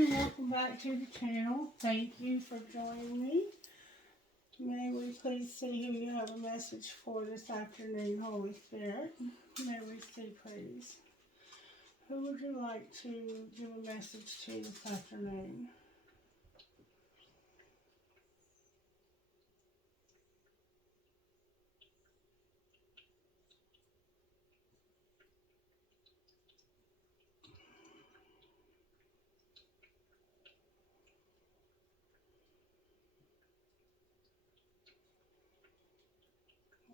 and welcome back to the channel. Thank you for joining me. May we please see who you have a message for this afternoon, Holy Spirit. May we see, please. Who would you like to give a message to this afternoon?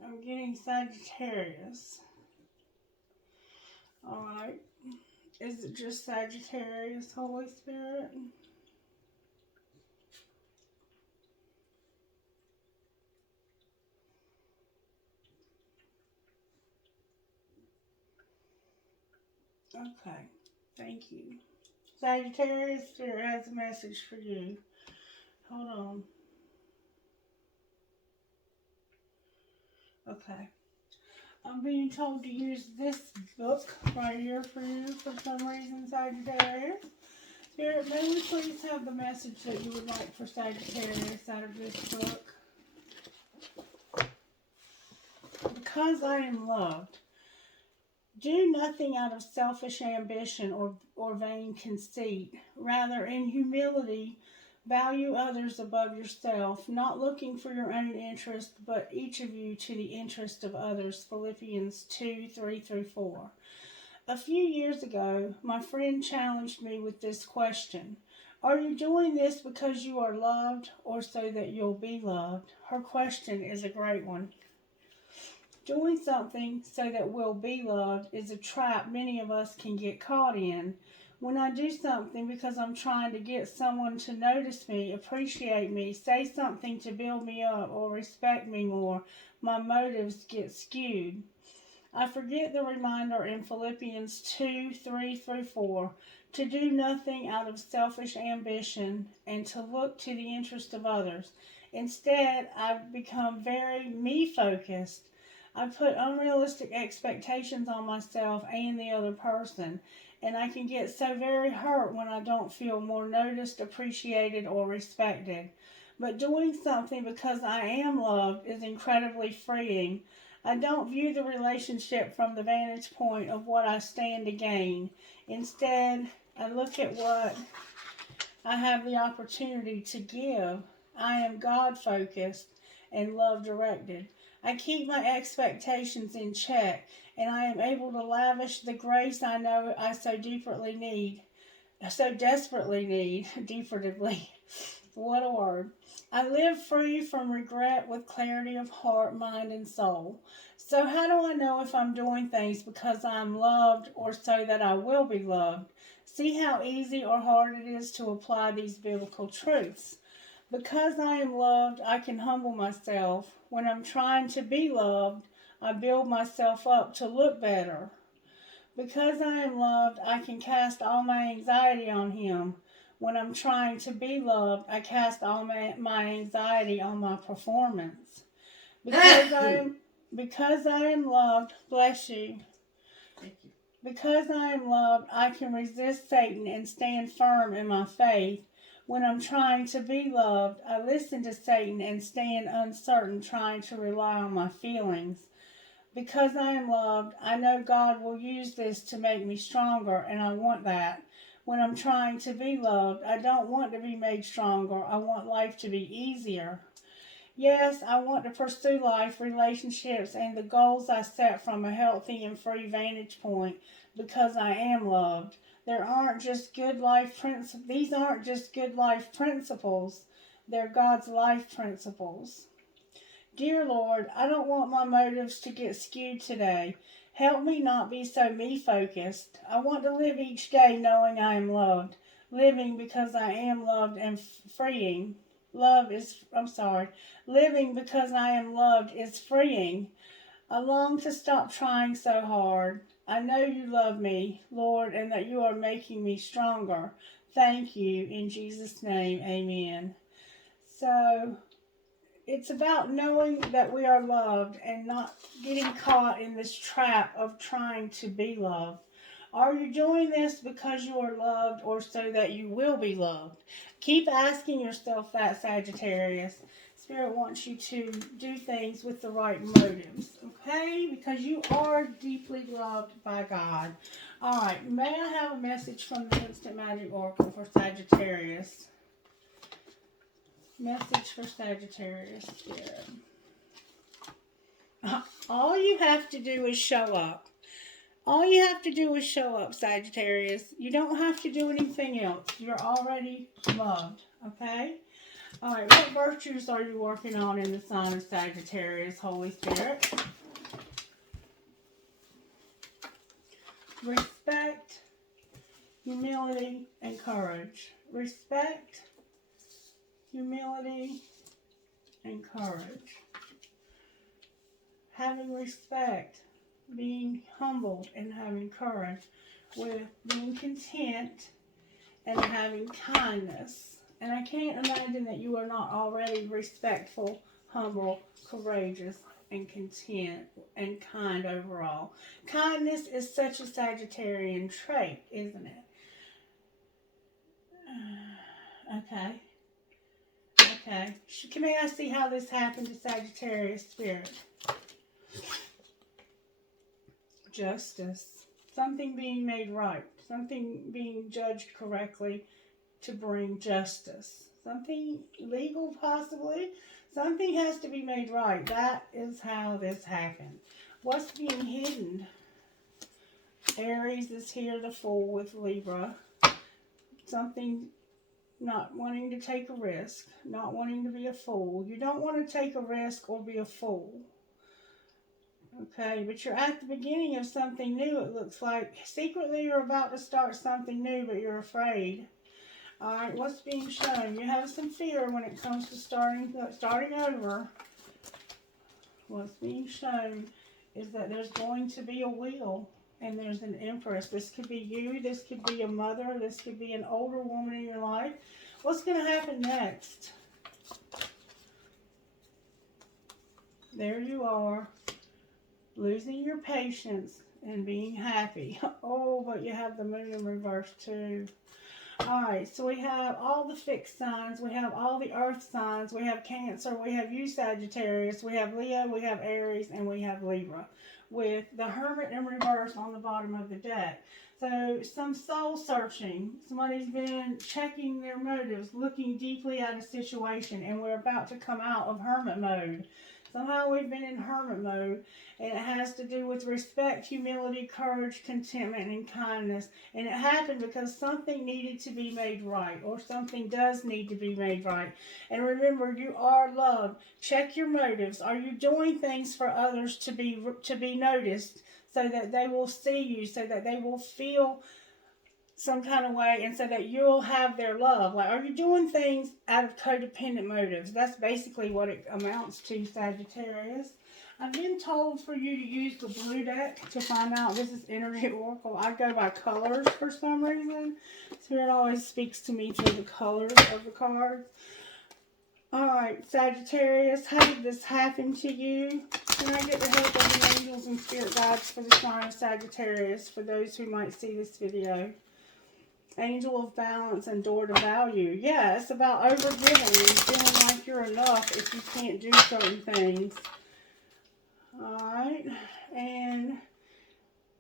I'm getting Sagittarius. Alright. Is it just Sagittarius, Holy Spirit? Okay. Thank you. Sagittarius, Spirit has a message for you. Hold on. Okay. I'm being told to use this book right here for you for some reason, Sagittarius. Spirit, may we please have the message that you would like for Sagittarius out of this book? Because I am loved. Do nothing out of selfish ambition or vain conceit. Rather, in humility, value others above yourself, not looking for your own interest, but each of you to the interest of others. Philippians 2:3-4. A few years ago, my friend challenged me with this question. Are you doing this because you are loved or so that you'll be loved? Her question is a great one. Doing something so that we'll be loved is a trap many of us can get caught in. When I do something because I'm trying to get someone to notice me, appreciate me, say something to build me up, or respect me more, my motives get skewed. I forget the reminder in Philippians 2:3-4 to do nothing out of selfish ambition and to look to the interest of others. Instead, I've become very me-focused. I put unrealistic expectations on myself and the other person, and I can get so very hurt when I don't feel more noticed, appreciated, or respected. But doing something because I am loved is incredibly freeing. I don't view the relationship from the vantage point of what I stand to gain. Instead, I look at what I have the opportunity to give. I am God-focused and love-directed. I keep my expectations in check, and I am able to lavish the grace I know I so desperately need. Deeply. What a word. I live free from regret with clarity of heart, mind, and soul. So how do I know if I'm doing things because I'm loved or so that I will be loved? See how easy or hard it is to apply these biblical truths. Because I am loved, I can humble myself. When I'm trying to be loved, I build myself up to look better. Because I am loved, I can cast all my anxiety on Him. When I'm trying to be loved, I cast all my anxiety on my performance. Because I am loved, bless you. Thank you. Because I am loved, I can resist Satan and stand firm in my faith. When I'm trying to be loved, I listen to Satan and stand uncertain, trying to rely on my feelings. Because I am loved, I know God will use this to make me stronger, and I want that. When I'm trying to be loved, I don't want to be made stronger. I want life to be easier. Yes, I want to pursue life, relationships, and the goals I set from a healthy and free vantage point because I am loved. These aren't just good life principles. They're God's life principles. Dear Lord, I don't want my motives to get skewed today. Help me not be so me-focused. I want to live each day knowing I am loved. Living because I am loved and freeing. Living because I am loved is freeing. I long to stop trying so hard. I know you love me, Lord, and that you are making me stronger. Thank you. In Jesus' name, amen. So, it's about knowing that we are loved and not getting caught in this trap of trying to be loved. Are you doing this because you are loved or so that you will be loved? Keep asking yourself that, Sagittarius. Spirit wants you to do things with the right motives, okay? Because you are deeply loved by God. All right, may I have a message from the Instant Magic Oracle for Sagittarius? Message for Sagittarius, Spirit. All you have to do is show up. All you have to do is show up, Sagittarius. You don't have to do anything else. You're already loved, okay? All right, what virtues are you working on in the sign of Sagittarius, Holy Spirit? Respect, humility, and courage. Respect, humility, and courage. Having respect, being humbled, and having courage, with being content and having kindness. And I can't imagine that you are not already respectful, humble, courageous, and content and kind overall. Kindness is such a Sagittarian trait, isn't it? Okay. Okay. May I see how this happened to Sagittarius Spirit? Justice. Something being made right. Something being judged correctly to bring justice. Something legal, possibly. Something has to be made right. That is how this happened. What's being hidden? Aries is here, the Fool with Libra. Something not wanting to take a risk. Not wanting to be a fool. You don't want to take a risk or be a fool. Okay, but you're at the beginning of something new, it looks like. Secretly, you're about to start something new, but you're afraid. All right, what's being shown? You have some fear when it comes to starting over. What's being shown is that there's going to be a wheel, and there's an Empress. This could be you, this could be a mother, this could be an older woman in your life. What's going to happen next? There you are. Losing your patience and being happy. Oh, but you have the moon in reverse too. Alright, so we have all the fixed signs. We have all the earth signs. We have Cancer. We have you, Sagittarius. We have Leo. We have Aries. And we have Libra. With the Hermit in reverse on the bottom of the deck. So, some soul searching. Somebody's been checking their motives, looking deeply at a situation. And we're about to come out of Hermit mode. Somehow we've been in hermit mode, and it has to do with respect, humility, courage, contentment, and kindness. And it happened because something needed to be made right, or something does need to be made right. And remember, you are loved. Check your motives. Are you doing things for others to be noticed, so that they will see you, so that they will feel some kind of way, and so that you'll have their love? Like, are you doing things out of codependent motives? That's basically what it amounts to, Sagittarius. I've been told for you to use the blue deck to find out. This is Energy Oracle. I go by colors for some reason. Spirit always speaks to me through the colors of the cards. Alright, Sagittarius, how did this happen to you? Can I get the help of the angels and spirit guides for the sign of Sagittarius, for those who might see this video? Angel of Balance and Door to Value. Yeah, it's about overgiving and feeling like you're enough if you can't do certain things. Alright. And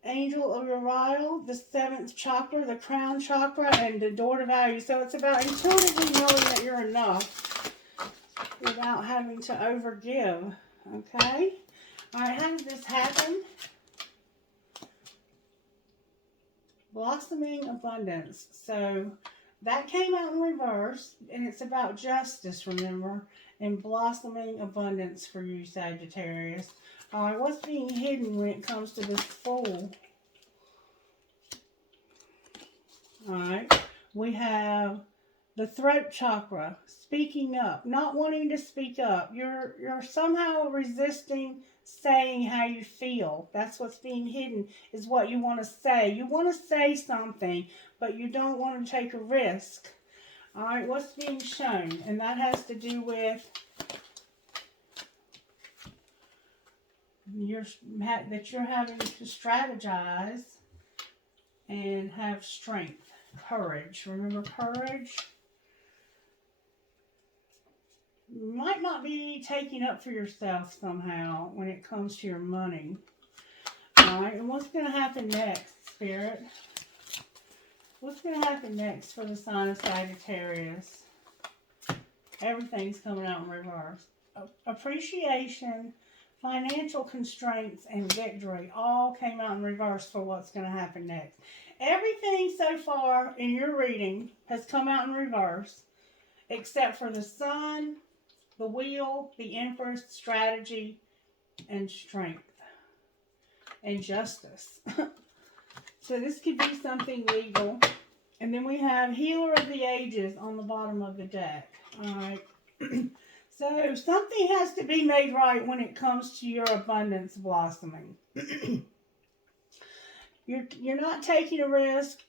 Angel of Uriel, the 7th chakra, the crown chakra, and the Door to Value. So it's about intuitively knowing that you're enough without having to overgive. Okay? Alright, how did this happen? Blossoming abundance. So that came out in reverse, and it's about justice, remember, and blossoming abundance for you, Sagittarius. Alright, what's being hidden when it comes to this Fool? Alright, we have the throat chakra, speaking up, not wanting to speak up. You're somehow resisting saying how you feel. That's what's being hidden, is what you want to say. You want to say something, but you don't want to take a risk. Alright, what's being shown? And that has to do with that you're having to strategize and have strength, courage. Remember courage? You might not be taking up for yourself somehow when it comes to your money. Alright, and what's going to happen next, Spirit? What's going to happen next for the sign of Sagittarius? Everything's coming out in reverse. Appreciation, financial constraints, and victory all came out in reverse for what's going to happen next. Everything so far in your reading has come out in reverse, except for the Sun, the Wheel, the Empress, strategy, and strength, and justice. So this could be something legal. And then we have Healer of the Ages on the bottom of the deck. Alright. So something has to be made right when it comes to your abundance blossoming. You're not taking a risk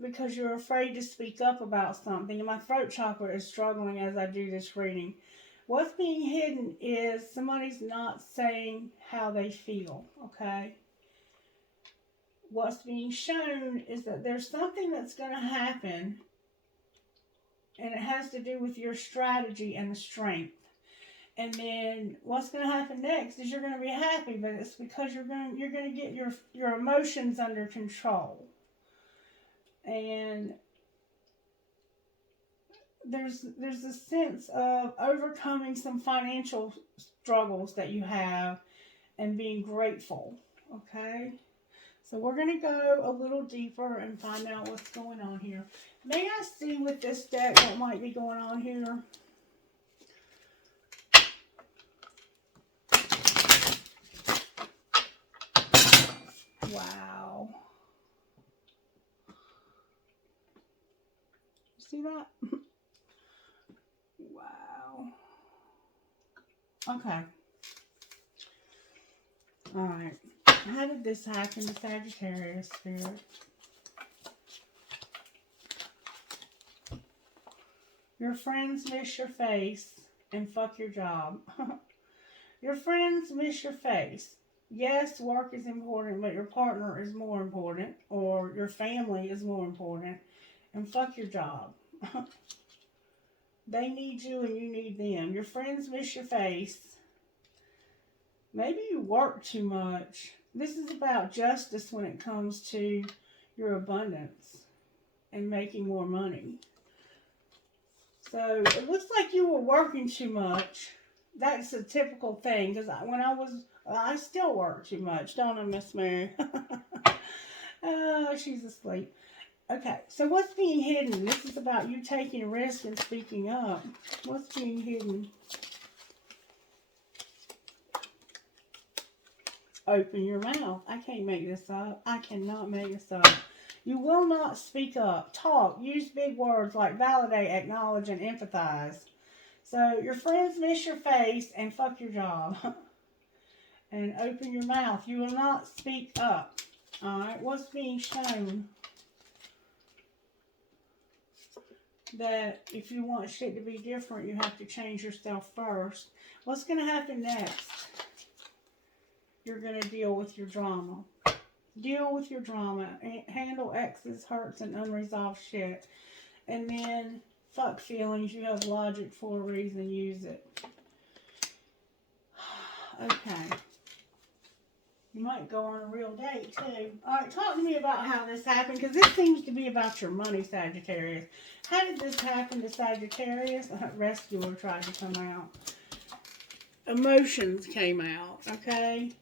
because you're afraid to speak up about something. And my throat chakra is struggling as I do this reading. What's being hidden is somebody's not saying how they feel, okay? What's being shown is that there's something that's going to happen, and it has to do with your strategy and the strength. And then what's going to happen next is you're going to be happy, but it's because you're going to get your emotions under control. And there's a sense of overcoming some financial struggles that you have and being grateful, okay? So we're going to go a little deeper and find out what's going on here. May I see with this deck what might be going on here? Wow. See that? Wow. Okay. Alright. How did this happen to Sagittarius, Spirit? Your friends miss your face and fuck your job. Your friends miss your face. Yes, work is important, but your partner is more important, or your family is more important, and fuck your job. They need you and you need them. Your friends miss your face. Maybe you work too much. This is about justice when it comes to your abundance and making more money. So it looks like you were working too much. That's a typical thing, because I still work too much, don't I, Miss Mary? She's asleep. Okay, so what's being hidden? This is about you taking a risk and speaking up. What's being hidden? Open your mouth. I can't make this up. I cannot make this up. You will not speak up. Talk. Use big words like validate, acknowledge, and empathize. So your friends miss your face and fuck your job. And open your mouth. You will not speak up. Alright, what's being shown? That if you want shit to be different, you have to change yourself first. What's going to happen next? You're going to deal with your drama. Deal with your drama. Handle exes, hurts, and unresolved shit. And then, fuck feelings. You have logic for a reason. Use it. Okay. You might go on a real date, too. Alright, talk to me about how this happened, because this seems to be about your money, Sagittarius. How did this happen to Sagittarius? Rescuer tried to come out. Emotions came out, okay?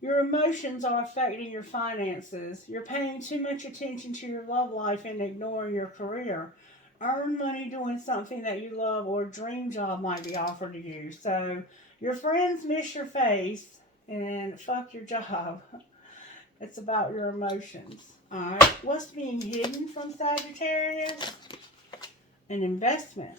Your emotions are affecting your finances. You're paying too much attention to your love life and ignoring your career. Earn money doing something that you love, or a dream job might be offered to you. So, your friends miss your face and fuck your job. It's about your emotions. Alright, what's being hidden from Sagittarius? An investment.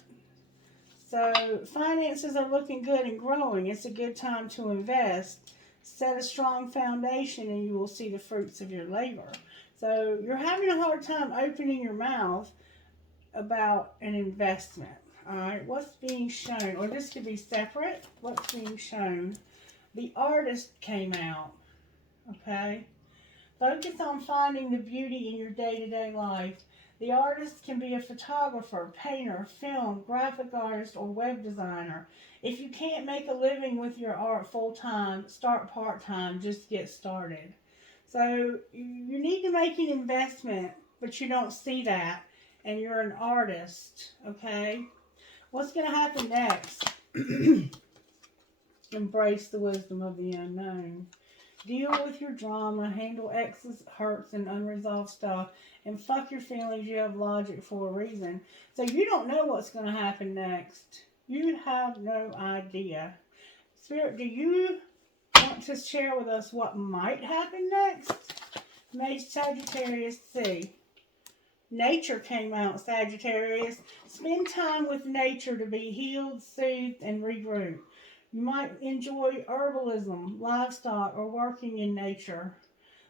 So, finances are looking good and growing. It's a good time to invest. Set a strong foundation and you will see the fruits of your labor. So, you're having a hard time opening your mouth about an investment. Alright, what's being shown? Or this could be separate. What's being shown? The Artist came out. Okay? Focus on finding the beauty in your day-to-day life. The artist can be a photographer, painter, film, graphic artist, or web designer. If you can't make a living with your art full-time, start part-time. Just get started. So you need to make an investment, but you don't see that, and you're an artist, okay? What's going to happen next? Embrace the wisdom of the unknown. Deal with your drama, handle exes, hurts, and unresolved stuff, and fuck your feelings. You have logic for a reason. So you don't know what's going to happen next. You have no idea. Spirit, do you want to share with us what might happen next? May Sagittarius see. Nature came out, Sagittarius. Spend time with nature to be healed, soothed, and regroup. You might enjoy herbalism, livestock, or working in nature.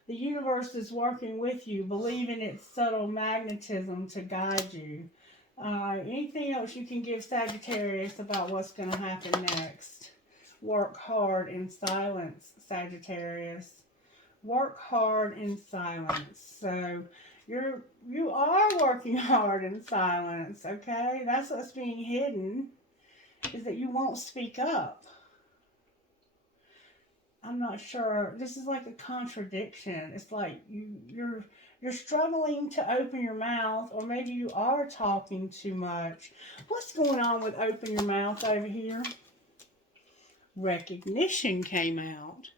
The universe is working with you. Believe in its subtle magnetism to guide you. Anything else you can give Sagittarius about what's going to happen next? Work hard in silence, Sagittarius. Work hard in silence. So you are working hard in silence, okay? That's what's being hidden, is that you won't speak up. I'm not sure. This is like a contradiction. It's like you're struggling to open your mouth, or maybe you are talking too much. What's going on with open your mouth over here? Recognition came out.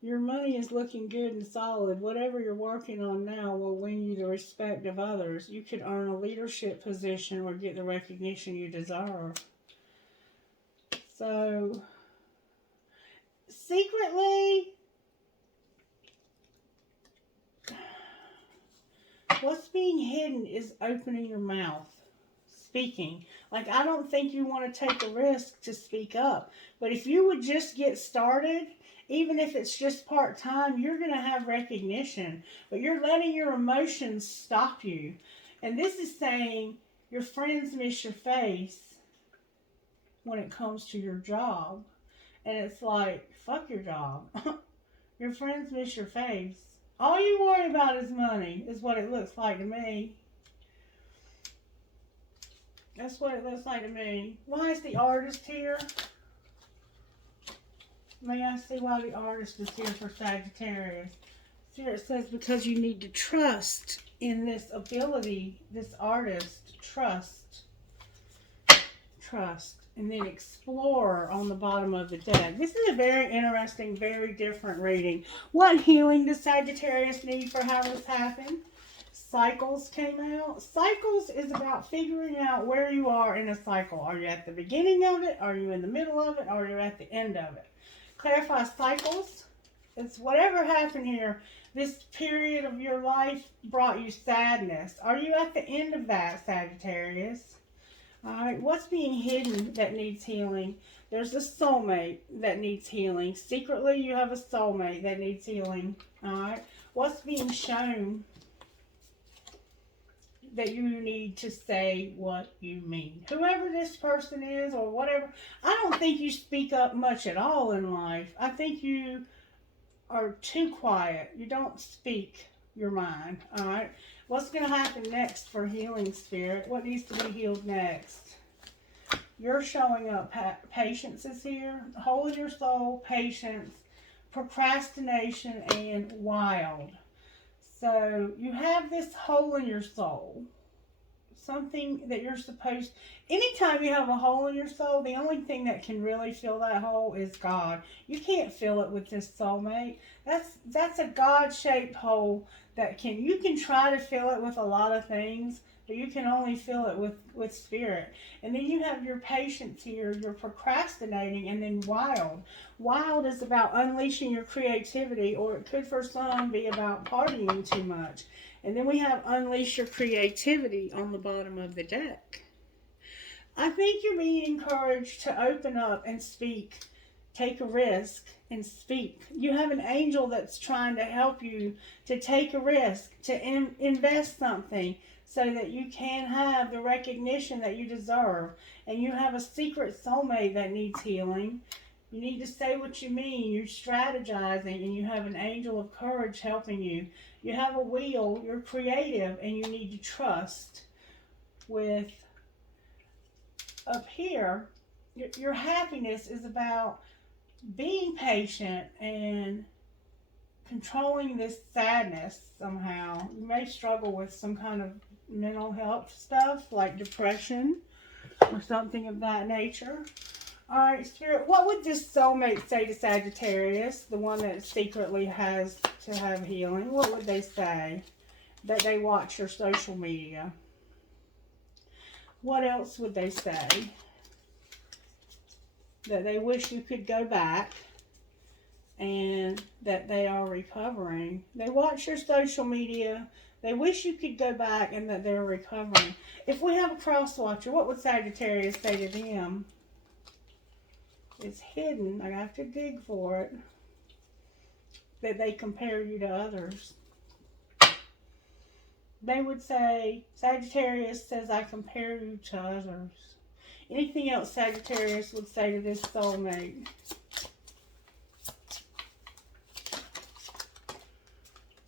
Your money is looking good and solid. Whatever you're working on now will win you the respect of others. You could earn a leadership position or get the recognition you deserve. So, secretly, what's being hidden is opening your mouth, speaking. Like, I don't think you want to take a risk to speak up. But if you would just get started, even if it's just part-time, you're going to have recognition. But you're letting your emotions stop you. And this is saying your friends miss your face when it comes to your job. And it's like, fuck your job. Your friends miss your face. All you worry about is money, is what it looks like to me. That's what it looks like to me. Why is the artist here? May I see why the artist is here for Sagittarius? Spirit says because you need to trust in this ability, this artist. Trust. Trust. And then Explorer on the bottom of the deck. This is a very interesting, very different reading. What healing does Sagittarius need for how this happened? Cycles came out. Cycles is about figuring out where you are in a cycle. Are you at the beginning of it? Are you in the middle of it? Or are you at the end of it? Clarify cycles. It's whatever happened here. This period of your life brought you sadness. Are you at the end of that, Sagittarius? Alright, what's being hidden that needs healing? There's a soulmate that needs healing. Secretly, you have a soulmate that needs healing. Alright, what's being shown that you need to say what you mean? Whoever this person is or whatever, I don't think you speak up much at all in life. I think you are too quiet. You don't speak your mind. Alright, what's going to happen next for healing, Spirit? What needs to be healed next? You're showing up. Patience is here. Hole in your soul, patience, procrastination, and wild. So you have this hole in your soul. Something that you're supposed... Anytime you have a hole in your soul, the only thing that can really fill that hole is God. You can't fill it with this soulmate. That's a God-shaped hole that you can try to fill it with a lot of things, but you can only fill it with spirit. And then you have your patience here, you're procrastinating, and then wild. Wild is about unleashing your creativity, or it could for some be about partying too much. And then we have unleash your creativity on the bottom of the deck. I think you're being encouraged to open up and speak. Take a risk and speak. You have an angel that's trying to help you to take a risk, to invest something so that you can have the recognition that you deserve. And you have a secret soulmate that needs healing. You need to say what you mean. You're strategizing, and you have an angel of courage helping you. You have a wheel. You're creative, and you need to trust. With up here, your happiness is about being patient and controlling this sadness somehow. You may struggle with some kind of mental health stuff like depression or something of that nature. Alright, Spirit, what would this soulmate say to Sagittarius, the one that secretly has to have healing? What would they say? That they watch your social media. What else would they say? That they wish you could go back and that they are recovering. They watch your social media. They wish you could go back and that they're recovering. If we have a cross watcher, what would Sagittarius say to them? It's hidden. I have to dig for it. That they compare you to others. They would say, Sagittarius says, I compare you to others. Anything else Sagittarius would say to this soulmate?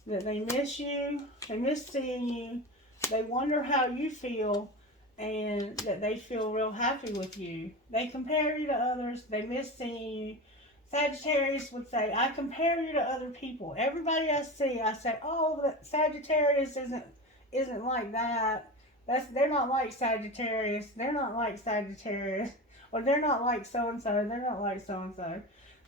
That they miss you, they miss seeing you, they wonder how you feel, and that they feel real happy with you. They compare you to others, they miss seeing you. Sagittarius would say, I compare you to other people. Everybody I see, I say, oh, but Sagittarius isn't like that. They're not like Sagittarius. They're not like Sagittarius. Or they're not like so-and-so. They're not like so-and-so.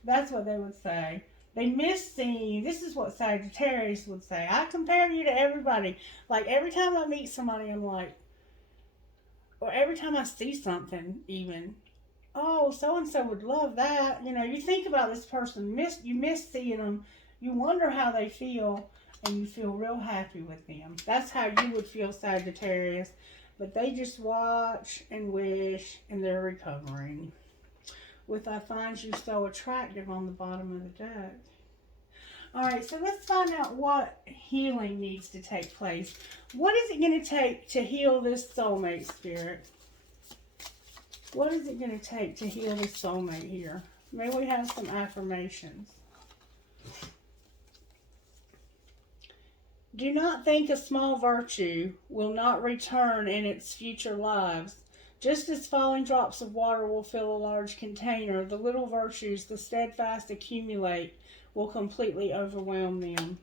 That's what they would say. They miss seeing you. This is what Sagittarius would say. I compare you to everybody. Like every time I meet somebody, I'm like, or every time I see something even, oh, so-and-so would love that. You know, you think about this person, you miss seeing them. You wonder how they feel. And you feel real happy with them. That's how you would feel, Sagittarius. But they just watch and wish, and they're recovering. With I find you so attractive on the bottom of the deck. Alright, so let's find out what healing needs to take place. What is it going to take to heal this soulmate, Spirit? What is it going to take to heal this soulmate here? May we have some affirmations. Do not think a small virtue will not return in its future lives. Just as falling drops of water will fill a large container, the little virtues the steadfast accumulate will completely overwhelm them.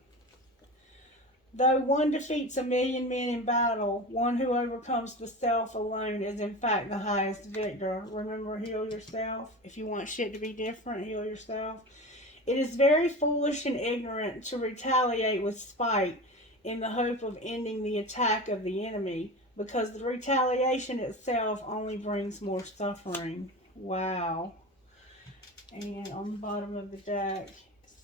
Though one defeats 1,000,000 men in battle, one who overcomes the self alone is in fact the highest victor. Remember, heal yourself. If you want shit to be different, heal yourself. It is very foolish and ignorant to retaliate with spite in the hope of ending the attack of the enemy, because the retaliation itself only brings more suffering. Wow. And on the bottom of the deck it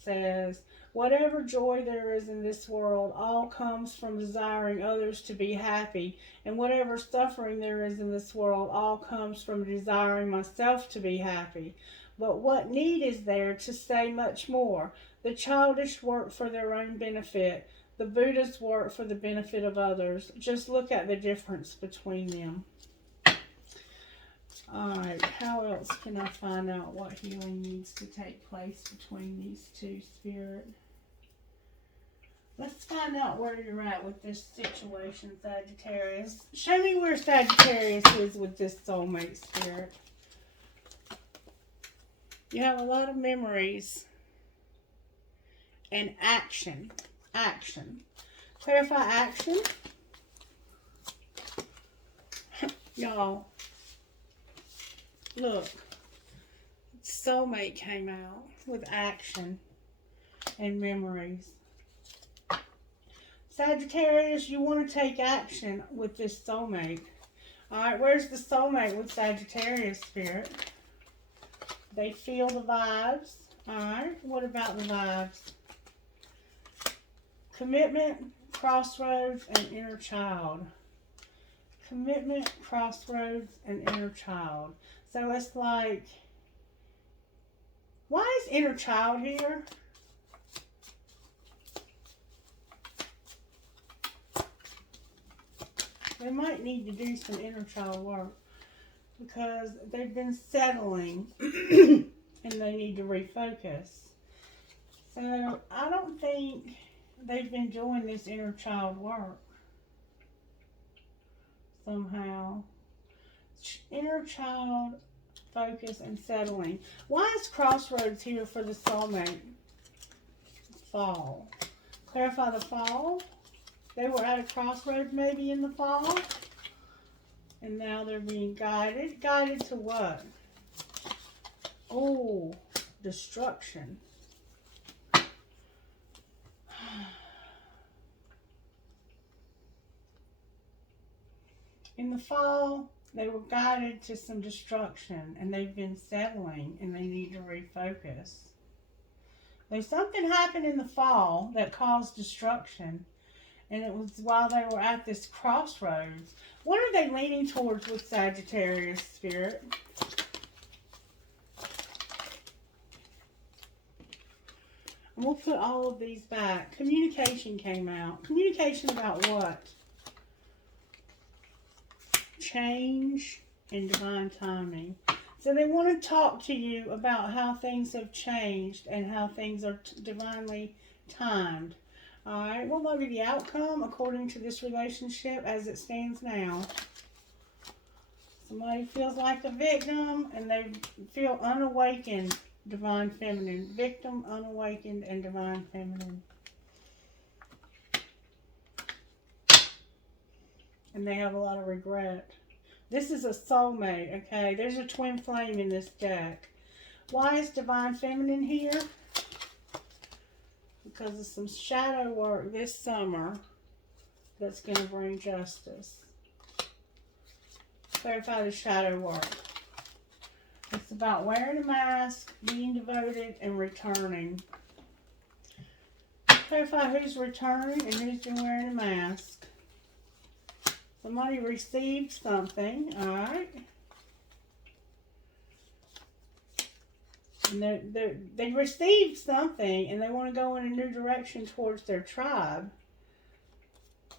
says, whatever joy there is in this world, all comes from desiring others to be happy, and whatever suffering there is in this world, all comes from desiring myself to be happy. But what need is there to say much more? The childish work for their own benefit. The Buddhists work for the benefit of others. Just look at the difference between them. Alright, how else can I find out what healing needs to take place between these two, Spirit? Let's find out where you're at with this situation, Sagittarius. Show me where Sagittarius is with this soulmate, Spirit. You have a lot of memories and action. Action. Clarify action. Y'all, look. Soulmate came out with action and memories. Sagittarius, you want to take action with this soulmate. Alright, where's the soulmate with Sagittarius, Spirit? They feel the vibes. Alright, what about the vibes? Commitment, crossroads, and inner child. Commitment, crossroads, and inner child. So it's like, why is inner child here? They might need to do some inner child work because they've been settling and they need to refocus. So I don't think they've been doing this inner child work somehow. Inner child focus and settling. Why is crossroads here for the soulmate? Fall. Clarify the fall. They were at a crossroads maybe in the fall. And now they're being guided. Guided to what? Oh, destruction. In the fall, they were guided to some destruction, and they've been settling, and they need to refocus. There's something happened in the fall that caused destruction, and it was while they were at this crossroads. What are they leaning towards with Sagittarius, Spirit? And we'll put all of these back. Communication came out. Communication about what? Change and divine timing. So they want to talk to you about how things have changed and how things are divinely timed. Alright, what will be the outcome according to this relationship as it stands now? Somebody feels like a victim and they feel unawakened, divine feminine. Victim, unawakened, and divine feminine. And they have a lot of regret. This is a soulmate, okay? There's a twin flame in this deck. Why is divine feminine here? Because of some shadow work this summer that's going to bring justice. Clarify the shadow work. It's about wearing a mask, being devoted, and returning. Clarify who's returning and who's been wearing a mask. Somebody received something, alright? And they received something and they want to go in a new direction towards their tribe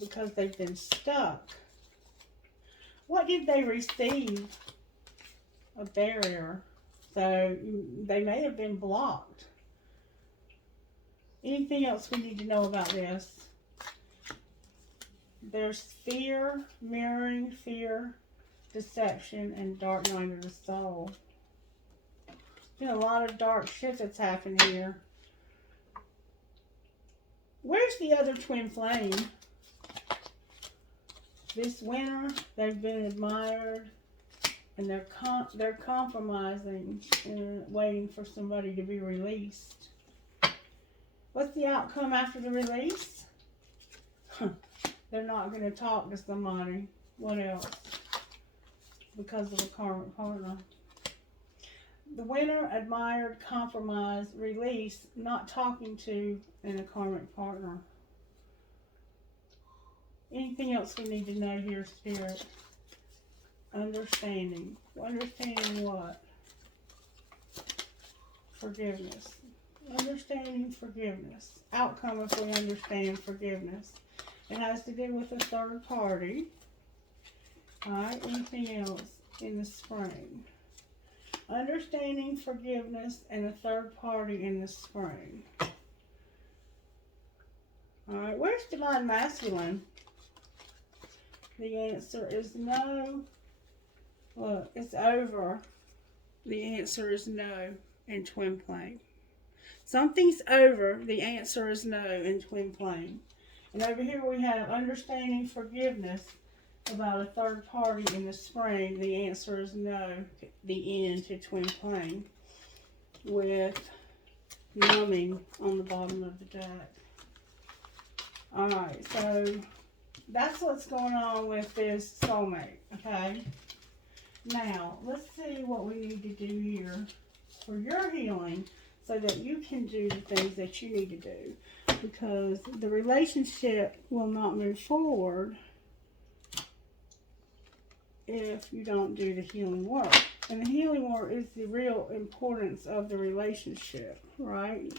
because they've been stuck. What did they receive? A barrier. So they may have been blocked. Anything else we need to know about this? There's fear, mirroring, fear, deception, and dark night of the soul. Been a lot of dark shit that's happened here. Where's the other twin flame? This winter, they've been admired, and they're compromising and waiting for somebody to be released. What's the outcome after the release? They're not going to talk to somebody. What else? Because of a karmic partner. The winner, admired, compromised, release, not talking to, and a karmic partner. Anything else we need to know here, Spirit? Understanding. Understanding what? Forgiveness. Understanding forgiveness. Outcome if we understand forgiveness. It has to do with a third party. Alright, anything else in the spring? Understanding forgiveness and a third party in the spring. Alright, where's divine masculine? The answer is no. Look, it's over. The answer is no in twin flame. Something's over. The answer is no in twin flame. And over here we have understanding forgiveness about a third party in the spring. The answer is no. The end to twin flame. With numbing on the bottom of the deck. Alright, so that's what's going on with this soulmate, okay? Now, let's see what we need to do here for your healing so that you can do the things that you need to do. Because the relationship will not move forward if you don't do the healing work. And the healing work is the real importance of the relationship, right?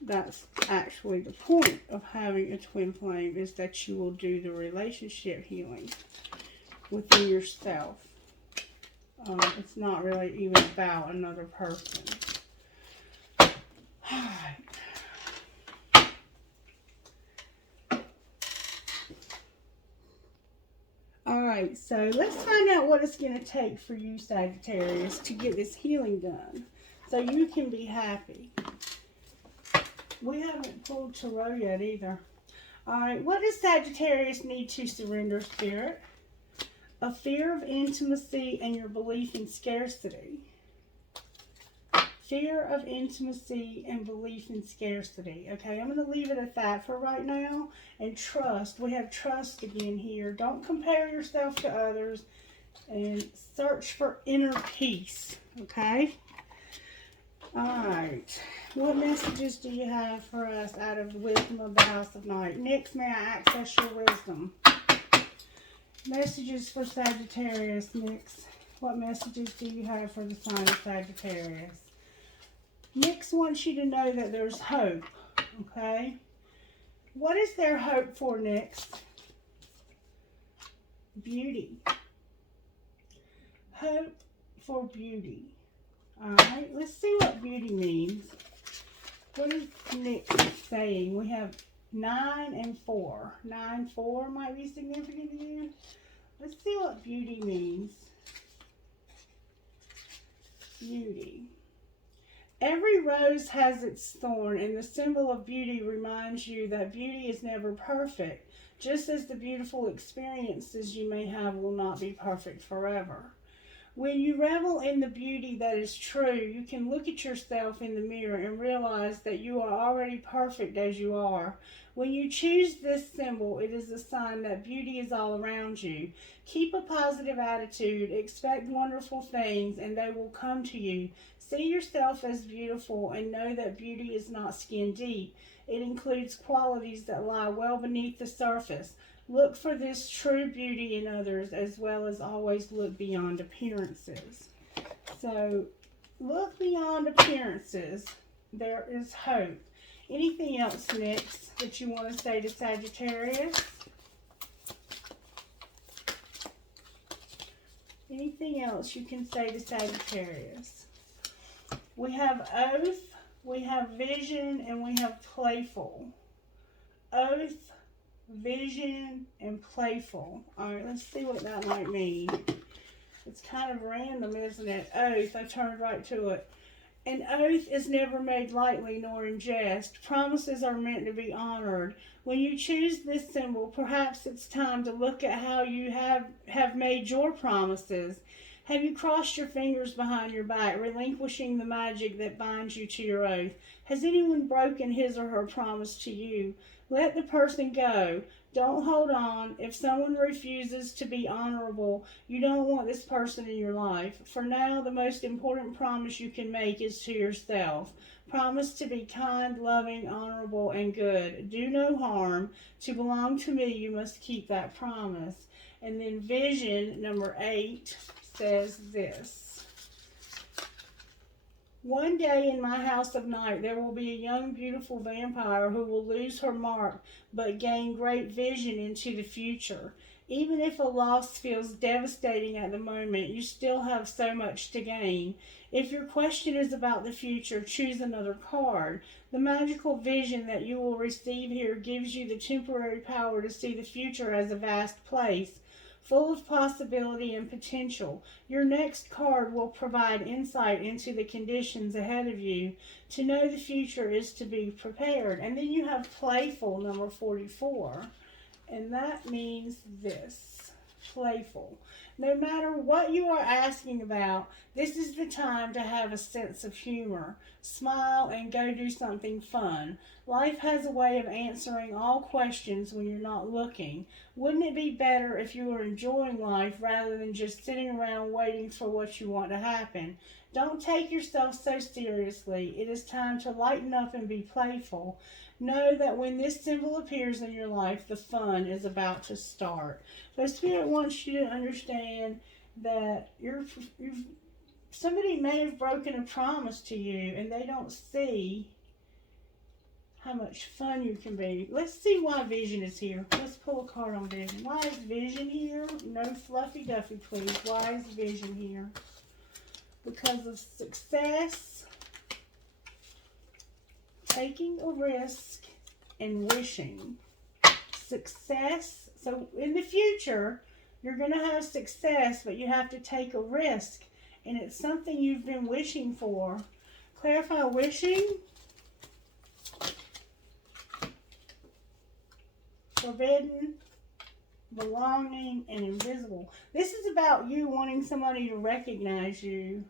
That's actually the point of having a twin flame, is that you will do the relationship healing within yourself. It's not really even about another person. Alright. Alright, so let's find out what it's going to take for you, Sagittarius, to get this healing done. So you can be happy. We haven't pulled tarot yet either. Alright, what does Sagittarius need to surrender, Spirit? A fear of intimacy and your belief in scarcity. Fear of intimacy and belief in scarcity. Okay, I'm going to leave it at that for right now. And trust. We have trust again here. Don't compare yourself to others. And search for inner peace. Okay? Alright. What messages do you have for us out of the wisdom of the House of Night? Nyx, may I access your wisdom? Messages for Sagittarius, Nyx. What messages do you have for the sign of Sagittarius? Nyx wants you to know that there's hope, okay? What is there hope for, Nyx? Beauty. Hope for beauty. Alright, let's see what beauty means. What is Nyx saying? We have 9 and 4. 9, 4 might be significant again. Let's see what beauty means. Beauty. Every rose has its thorn, and the symbol of beauty reminds you that beauty is never perfect, just as the beautiful experiences you may have will not be perfect forever. When you revel in the beauty that is true, you can look at yourself in the mirror and realize that you are already perfect as you are. When you choose this symbol, it is a sign that beauty is all around you. Keep a positive attitude, expect wonderful things, and they will come to you. See yourself as beautiful and know that beauty is not skin deep. It includes qualities that lie well beneath the surface. Look for this true beauty in others, as well as always look beyond appearances. So, look beyond appearances. There is hope. Anything else, Nyx, that you want to say to Sagittarius? Anything else you can say to Sagittarius? We have oath, we have vision, and we have playful. Oath, vision, and playful. Alright, let's see what that might mean. It's kind of random, isn't it? Oath, I turned right to it. An oath is never made lightly nor in jest. Promises are meant to be honored. When you choose this symbol, perhaps it's time to look at how you have made your promises. Have you crossed your fingers behind your back, relinquishing the magic that binds you to your oath? Has anyone broken his or her promise to you? Let the person go. Don't hold on. If someone refuses to be honorable, you don't want this person in your life. For now, the most important promise you can make is to yourself. Promise to be kind, loving, honorable, and good. Do no harm. To belong to me, you must keep that promise. And then vision, number 8, says this. One day in my house of night, there will be a young, beautiful vampire who will lose her mark, but gain great vision into the future. Even if a loss feels devastating at the moment, you still have so much to gain. If your question is about the future, choose another card. The magical vision that you will receive here gives you the temporary power to see the future as a vast place, full of possibility and potential. Your next card will provide insight into the conditions ahead of you. To know the future is to be prepared. And then you have playful, number 44. And that means this, playful. No matter what you are asking about, this is the time to have a sense of humor. Smile and go do something fun. Life has a way of answering all questions when you're not looking. Wouldn't it be better if you were enjoying life rather than just sitting around waiting for what you want to happen? Don't take yourself so seriously. It is time to lighten up and be playful. Know that when this symbol appears in your life, the fun is about to start. So Spirit wants you to understand that somebody may have broken a promise to you and they don't see how much fun you can be. Let's see why Vision is here. Let's pull a card on Vision. Why is Vision here? No fluffy duffy, please. Why is Vision here? Because of success, taking a risk, and wishing. Success. So in the future, you're going to have success, but you have to take a risk. And it's something you've been wishing for. Clarify wishing. Forbidden, belonging, and invisible. This is about you wanting somebody to recognize you.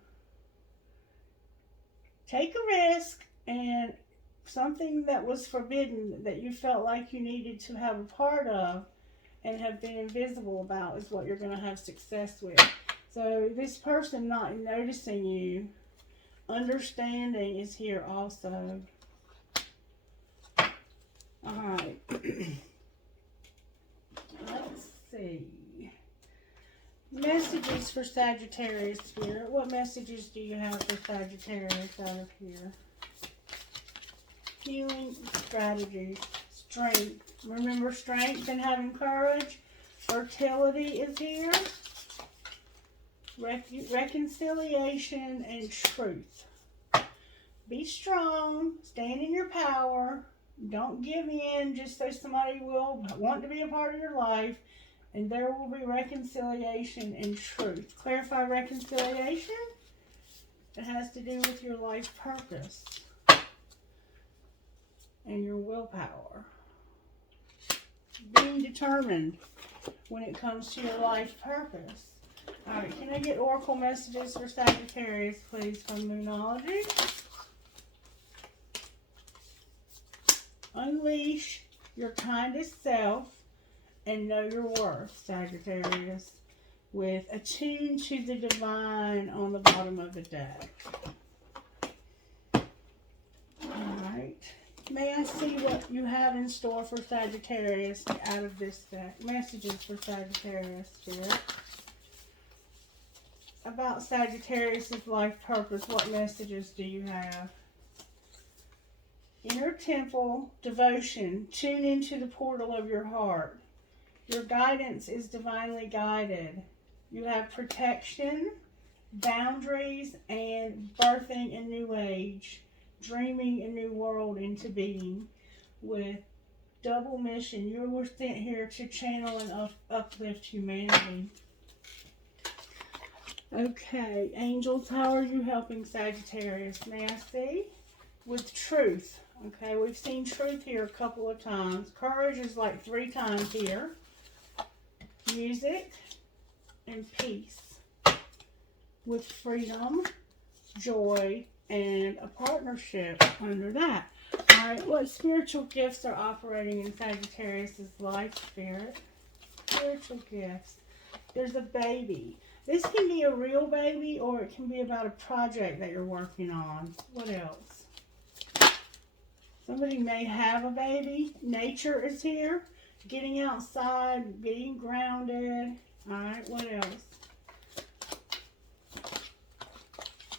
Take a risk, and something that was forbidden that you felt like you needed to have a part of and have been invisible about is what you're going to have success with. So this person not noticing you, understanding is here also. Alright. Let's see. Messages for Sagittarius Spirit. What messages do you have for Sagittarius out of here? Healing strategies. Strength. Remember strength and having courage. Fertility is here. Reconciliation and truth. Be strong. Stand in your power. Don't give in just so somebody will want to be a part of your life. And there will be reconciliation and truth. Clarify reconciliation. It has to do with your life purpose and your willpower. Being determined when it comes to your life purpose. Alright, can I get oracle messages for Sagittarius, please, from Moonology? Unleash your kindest self and know your worth, Sagittarius, with attune to the divine on the bottom of the deck. Alright. May I see what you have in store for Sagittarius out of this deck? Messages for Sagittarius, Spirit. About Sagittarius' life purpose, what messages do you have? Inner temple, devotion, tune into the portal of your heart. Your guidance is divinely guided. You have protection, boundaries, and birthing a new age, dreaming a new world into being with double mission. You were sent here to channel and uplift humanity. Okay, angels, how are you helping Sagittarius? May I see? With truth. Okay, we've seen truth here a couple of times. Courage is like 3 times here. Music and peace. With freedom, joy, and a partnership under that. Alright, what spiritual gifts are operating in Sagittarius' life, Spirit? Spiritual gifts. There's a baby. This can be a real baby or it can be about a project that you're working on. What else? Somebody may have a baby. Nature is here. Getting outside, being grounded. Alright, what else?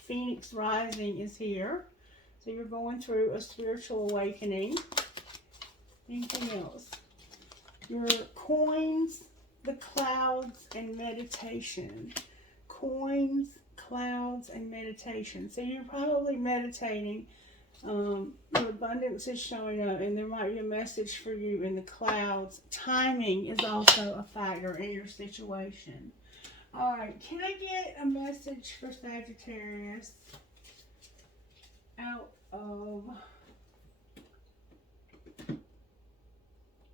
Phoenix rising is here. So you're going through a spiritual awakening. Anything else? Your coins, the clouds, and meditation. Coins, clouds, and meditation. So you're probably meditating. Your abundance is showing up, and there might be a message for you in the clouds. Timing is also a factor in your situation. Alright, can I get a message for Sagittarius out of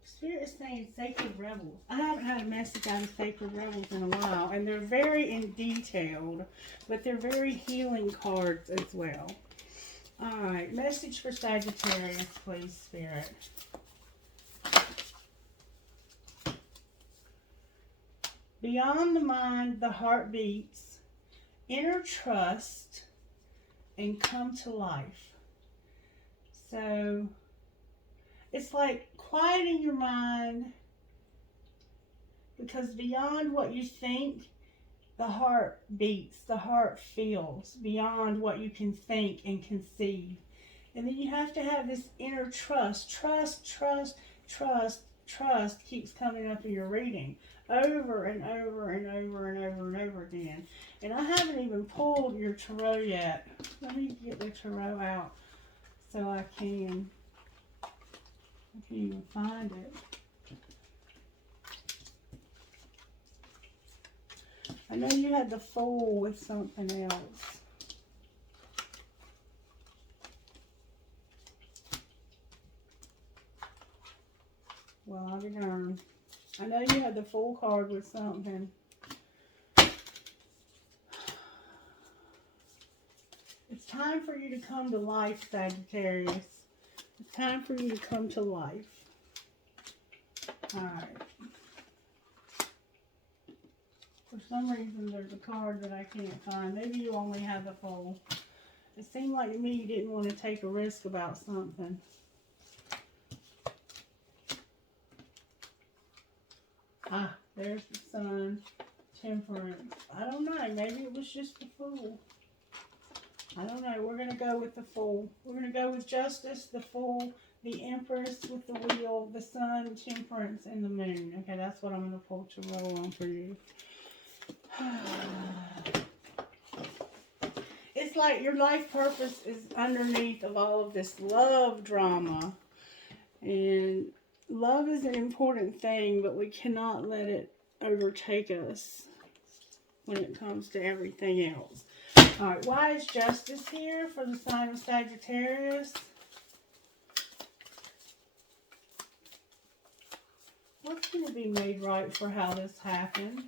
Spirit is saying Sacred Rebels. I haven't had a message out of Sacred Rebels in a while, and they're very detailed, but they're very healing cards as well. Alright, message for Sagittarius, please, Spirit. Beyond the mind, the heart beats. Inner trust and come to life. So, it's like quieting your mind, because beyond what you think, the heart beats, the heart feels beyond what you can think and conceive. And then you have to have this inner trust. Trust keeps coming up in your reading over and over and over and over and over again. And I haven't even pulled your tarot yet. Let me get the tarot out so I can even find it. I know you had the Fool with something else. Well, I'll be darned. I know you had the Fool card with something. It's time for you to come to life, Sagittarius. It's time for you to come to life. Alright. For some reason, there's a card that I can't find. Maybe you only have the Fool. It seemed like to me you didn't want to take a risk about something. Ah, there's the Sun. Temperance. I don't know. Maybe it was just the Fool. I don't know. We're going to go with the Fool. We're going to go with Justice, the Fool, the Empress with the Wheel, the Sun, Temperance, and the Moon. Okay, that's what I'm going to pull to roll on for you. It's like your life purpose is underneath of all of this love drama. And love is an important thing, but we cannot let it overtake us when it comes to everything else. Alright, why is Justice here for the sign of Sagittarius? What's going to be made right for how this happened?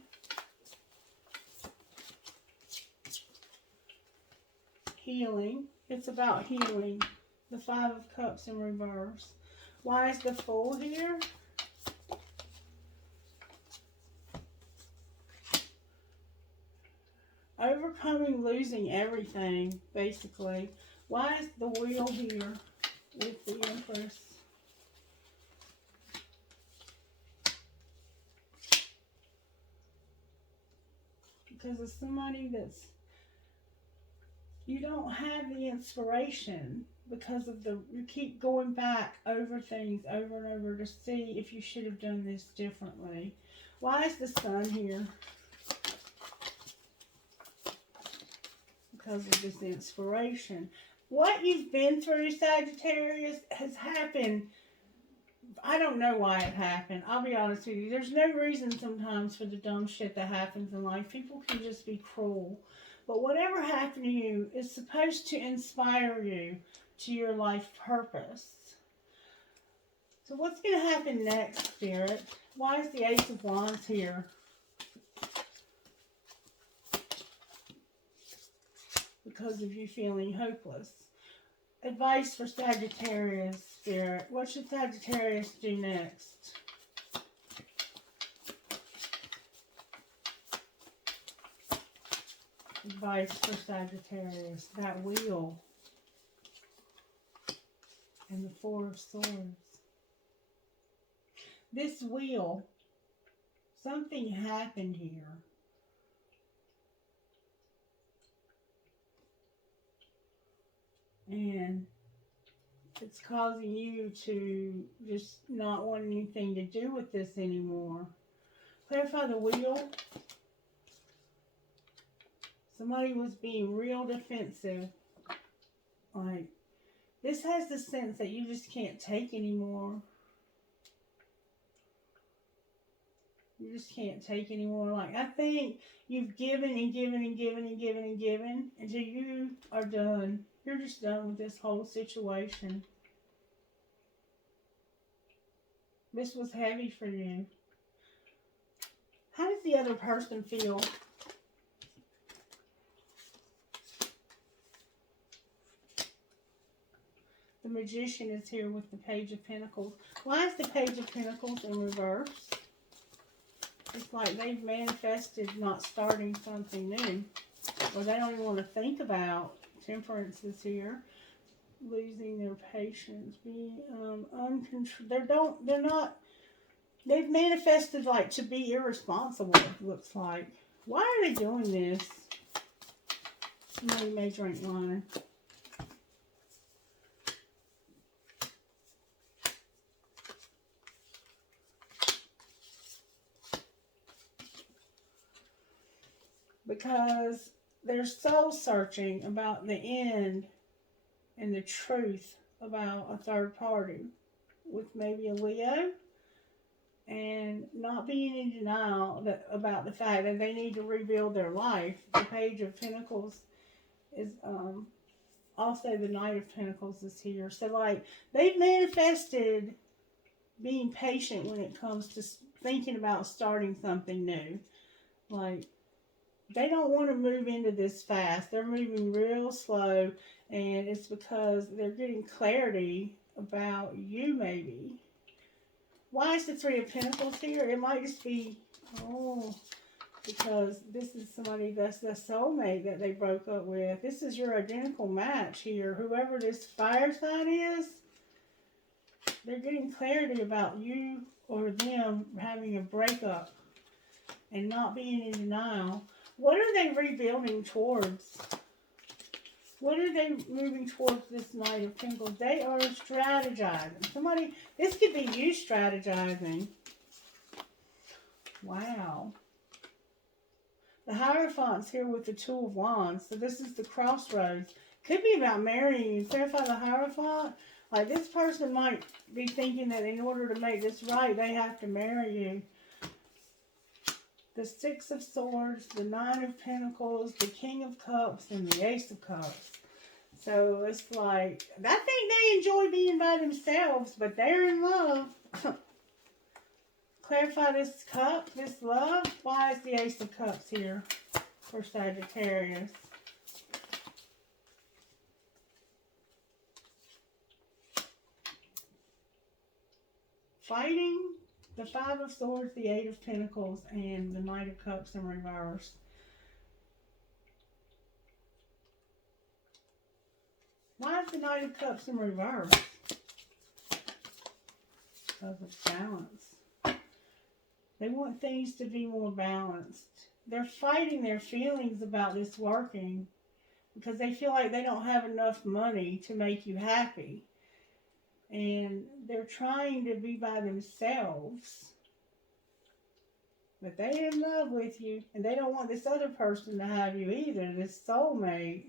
Healing. It's about healing. The Five of Cups in reverse. Why is the Fool here? Overcoming losing everything, basically. Why is the Wheel here with the Empress? Because it's somebody that's, you don't have the inspiration because of you keep going back over things over and over to see if you should have done this differently. Why is the Sun here? Because of this inspiration. What you've been through, Sagittarius, has happened. I don't know why it happened. I'll be honest with you. There's no reason sometimes for the dumb shit that happens in life. People can just be cruel. But whatever happened to you is supposed to inspire you to your life purpose. So what's going to happen next, Spirit? Why is the Ace of Wands here? Because of you feeling hopeless. Advice for Sagittarius, Spirit. What should Sagittarius do next? Advice for Sagittarius. That Wheel. And the Four of Swords. This Wheel. Something happened here. And it's causing you to just not want anything to do with this anymore. Clarify the Wheel. Somebody was being real defensive. Like, this has the sense that you just can't take anymore. You just can't take anymore. Like, I think you've given and given and given and given and given until you are done. You're just done with this whole situation. This was heavy for you. How does the other person feel? The Magician is here with the Page of Pentacles. Why is the Page of Pentacles in reverse? It's like they've manifested not starting something new. Or they don't even want to think about. Temperance is here. Losing their patience. Being uncontrolled. They're not. They've manifested like to be irresponsible, it looks like. Why are they doing this? Somebody may drink wine. because they're soul searching about the end and the truth about a third party with maybe a Leo, and not being in denial about the fact that they need to rebuild their life. The Page of Pentacles is also the Knight of Pentacles is here. So like they've manifested being patient when it comes to thinking about starting something new. Like they don't want to move into this fast. They're moving real slow, and it's because they're getting clarity about you maybe. Why is the Three of Pentacles here? It might just be, because this is somebody that's the soulmate that they broke up with. This is your identical match here. Whoever this fire sign is, they're getting clarity about you or them having a breakup and not being in denial. What are they rebuilding towards? What are they moving towards this Knight of Pentacles? They are strategizing. Somebody, this could be you strategizing. Wow. The Hierophant's here with the Two of Wands. So this is the crossroads. Could be about marrying you. Clarify the Hierophant. Like this person might be thinking that in order to make this right, they have to marry you. The Six of Swords, the Nine of Pentacles, the King of Cups, and the Ace of Cups. So it's like, I think they enjoy being by themselves, but they're in love. Clarify this cup, this love. Why is the Ace of Cups here for Sagittarius? Fighting. The Five of Swords, the Eight of Pentacles, and the Knight of Cups in reverse. Why is the Knight of Cups in reverse? Because of balance. They want things to be more balanced. They're fighting their feelings about this working because they feel like they don't have enough money to make you happy. And they're trying to be by themselves. But they're in love with you. And they don't want this other person to have you either. This soulmate.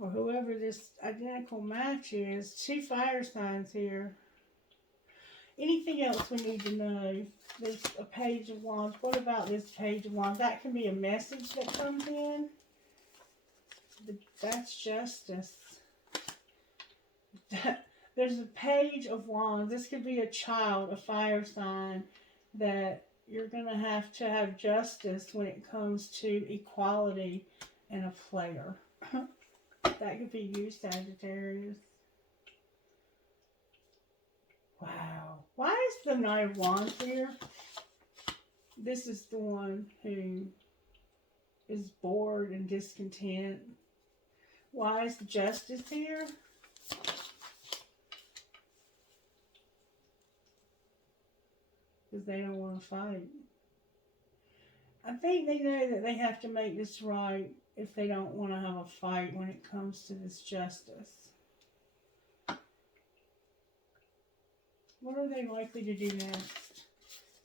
Or whoever this identical match is. Two fire signs here. Anything else we need to know? There's a Page of Wands. What about this Page of Wands? That can be a message that comes in. That's justice. There's a Page of Wands. This could be a child, a fire sign, that you're going to have justice when it comes to equality and a player. That could be you, Sagittarius. Wow. Why is the Knight of Wands here? This is the one who is bored and discontent. Why is justice here? Because they don't want to fight. I think they know that they have to make this right if they don't want to have a fight when it comes to this justice. What are they likely to do next?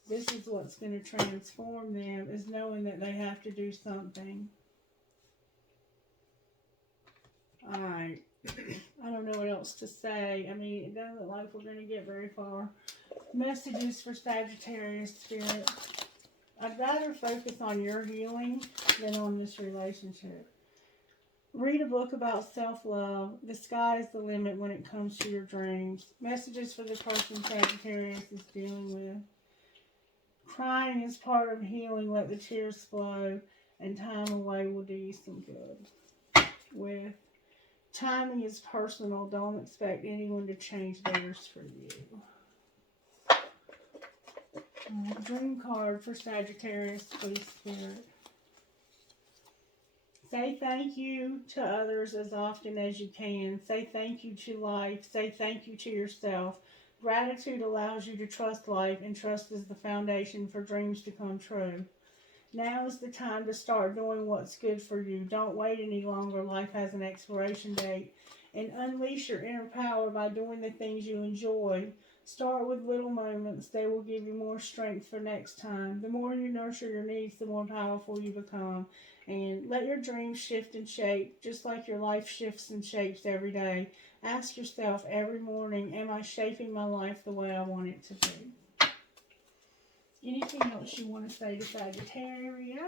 This is what's going to transform them, is knowing that they have to do something. Alright. I don't know what else to say. I mean, it doesn't look like we're going to get very far. Messages for Sagittarius Spirit. I'd rather focus on your healing than on this relationship. Read a book about self-love. The sky is the limit when it comes to your dreams. Messages for the person Sagittarius is dealing with. Crying is part of healing. Let the tears flow. And time away will do you some good. With timing is personal. Don't expect anyone to change theirs for you. Dream card for Sagittarius, please, Spirit. Say thank you to others as often as you can. Say thank you to life. Say thank you to yourself. Gratitude allows you to trust life, and trust is the foundation for dreams to come true. Now is the time to start doing what's good for you. Don't wait any longer. Life has an expiration date. And unleash your inner power by doing the things you enjoy. Start with little moments. They will give you more strength for next time. The more you nurture your needs, the more powerful you become. And let your dreams shift and shape, just like your life shifts and shapes every day. Ask yourself every morning, am I shaping my life the way I want it to be? Anything else you want to say to Sagittarius?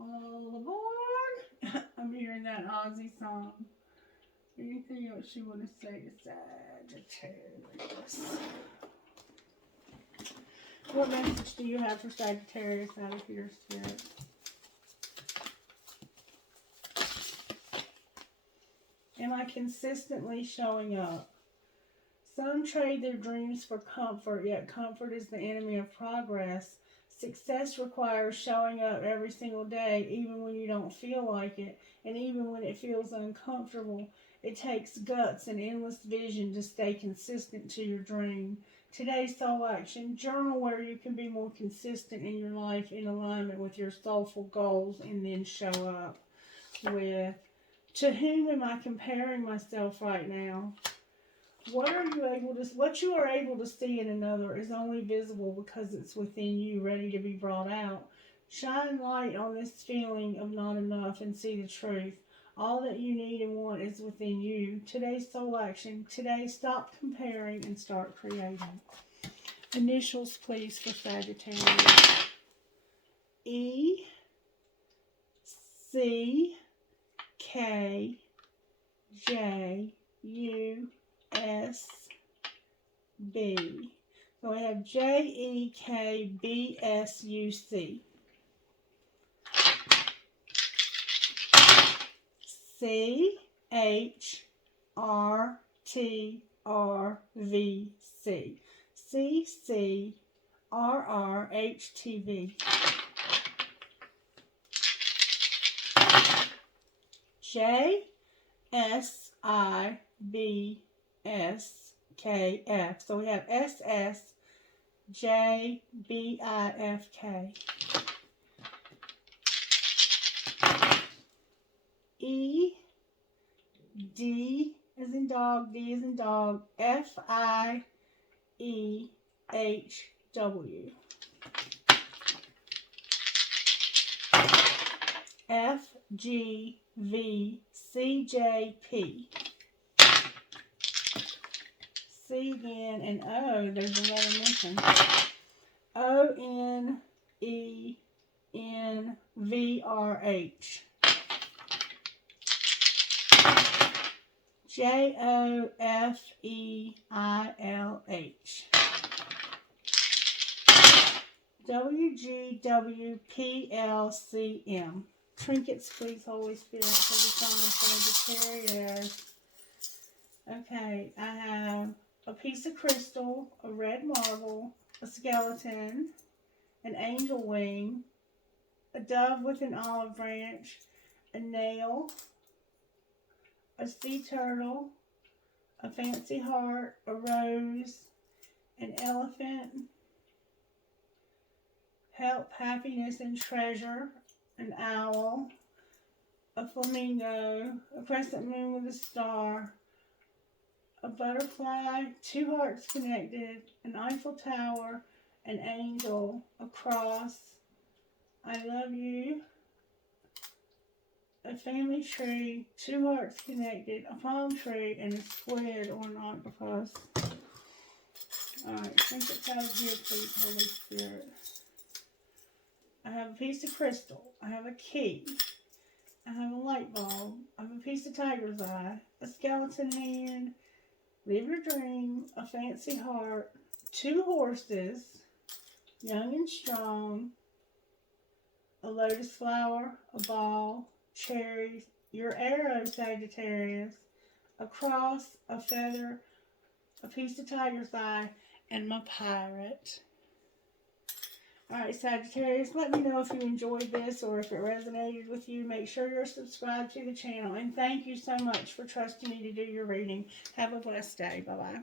All aboard. I'm hearing that Aussie song. Anything else you want to say to Sagittarius? What message do you have for Sagittarius out of your spirit? Am I consistently showing up? Some trade their dreams for comfort, yet comfort is the enemy of progress. Success requires showing up every single day, even when you don't feel like it, and even when it feels uncomfortable. It takes guts and endless vision to stay consistent to your dream. Today's soul action: journal where you can be more consistent in your life in alignment with your soulful goals, and then show up with, to whom am I comparing myself right now? What you are able to see in another is only visible because it's within you, ready to be brought out. Shine light on this feeling of not enough and see the truth. All that you need and want is within you. Today's soul action. Today, stop comparing and start creating. Initials, please, for Sagittarius. E, C, K, J, U, S, B. So we have J, E, K, B, S, U, C. C, H, R, T, R, V, C. C, C, R, R, H, T, V. J, S, I, B, S, K, F. So we have S, S, J, B, I, F, K. E, D as in dog, D as in dog, F, I, E, H, W. F, G, V, C, J, P. C again, and O, there's a letter missing. O, N, E, N, V, R, H. J, O, F, E, I, L, H. W, G, W, P, L, C, M. Trinkets, please, Holy Spirit, for the sign of Sagittarius. Okay, I have a piece of crystal, a red marble, a skeleton, an angel wing, a dove with an olive branch, a nail, a sea turtle, a fancy heart, a rose, an elephant, help, happiness, and treasure, an owl, a flamingo, a crescent moon with a star, a butterfly, two hearts connected, an Eiffel Tower, an angel, a cross, I love you, a family tree, two hearts connected, a palm tree, and a squid or an octopus. Alright, think it's out of here, please, Holy Spirit. I have a piece of crystal. I have a key. I have a light bulb. I have a piece of tiger's eye, a skeleton hand, live your dream, a fancy heart, two horses, young and strong, a lotus flower, a ball, cherries, your arrow, Sagittarius, a cross, a feather, a piece of tiger's eye, and my pirate. Alright, Sagittarius, let me know if you enjoyed this or if it resonated with you. Make sure you're subscribed to the channel. And thank you so much for trusting me to do your reading. Have a blessed day. Bye-bye.